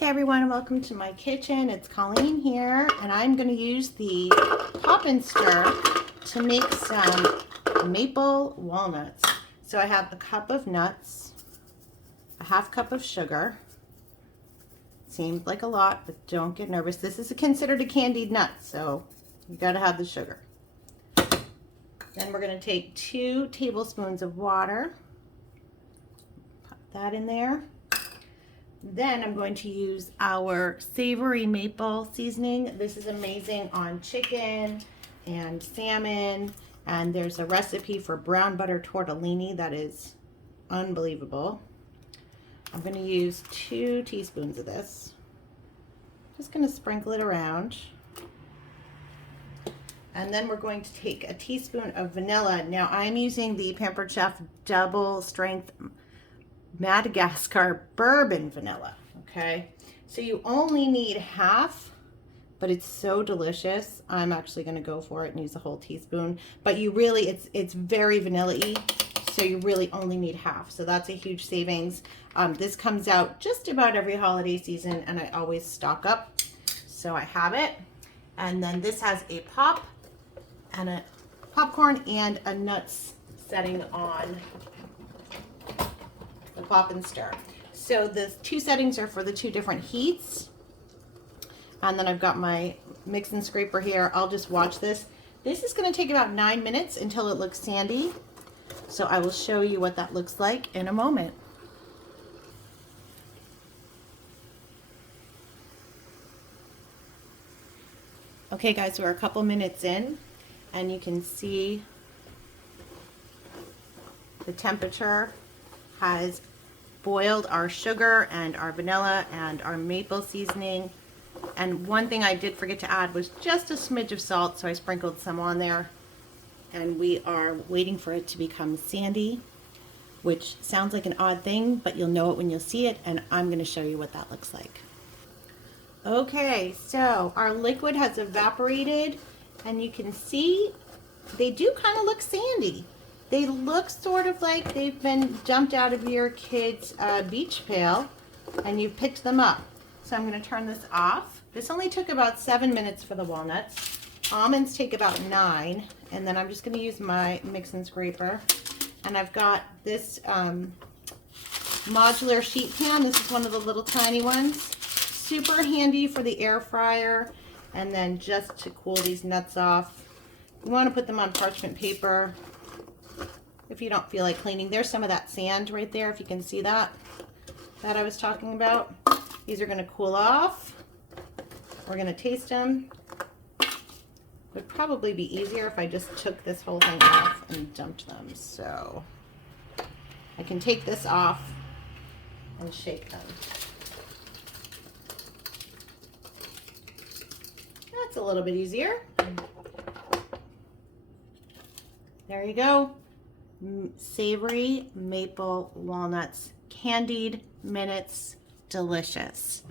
Hey everyone, welcome to my kitchen. It's Colleen here, and I'm going to use the pop and stir to make some maple walnuts. So I have a cup of nuts, a half cup of sugar. Seems like a lot, but don't get nervous. This is considered a candied nut, so you got to have the sugar. Then we're going to take 2 tablespoons of water. Put that in there. Then I'm going to use our Savory maple seasoning. This is amazing on chicken and salmon, and there's a recipe for brown butter tortellini that is unbelievable. I'm going to use 2 teaspoons of this. Just going to sprinkle it around. And then we're going to take a teaspoon of vanilla. Now I'm using the Pampered Chef double strength Madagascar bourbon vanilla. Okay, so you only need half, but it's so delicious. I'm actually going to go for it and use a whole teaspoon, but you really, it's very vanilla-y, so you really only need half. So that's a huge savings. This comes out just about every holiday season, and I always stock up, so I have it. And then this has a pop and a popcorn and a nuts setting on the pop and stir. So the 2 settings are for the 2 different heats. And then I've got my mix and scraper here. I'll just watch this. This is going to take about 9 minutes until it looks sandy. So I will show you what that looks like in a moment. Okay guys, we're a couple minutes in and you can see the temperature has boiled our sugar and our vanilla and our maple seasoning. And one thing I did forget to add was just a smidge of salt, so I sprinkled some on there. And we are waiting for it to become sandy, which sounds like an odd thing, but you'll know it when you'll see it, and I'm going to show you what that looks like. Okay, so our liquid has evaporated, and you can see they do kind of look sandy. They look sort of like they've been dumped out of your kid's beach pail and you picked them up. So I'm going to turn this off. This only took about 7 minutes for the walnuts. Almonds take about 9. And then I'm just going to use my mix and scraper. And I've got this modular sheet pan. This is one of the little tiny ones. Super handy for the air fryer. And then just to cool these nuts off, you want to put them on parchment paper. If you don't feel like cleaning, there's some of that sand right there, if you can see that I was talking about. These are going to cool off. We're going to taste them. Would probably be easier if I just took this whole thing off and dumped them. So I can take this off and shake them. That's a little bit easier. There you go. Savory maple walnuts, candied minutes, delicious.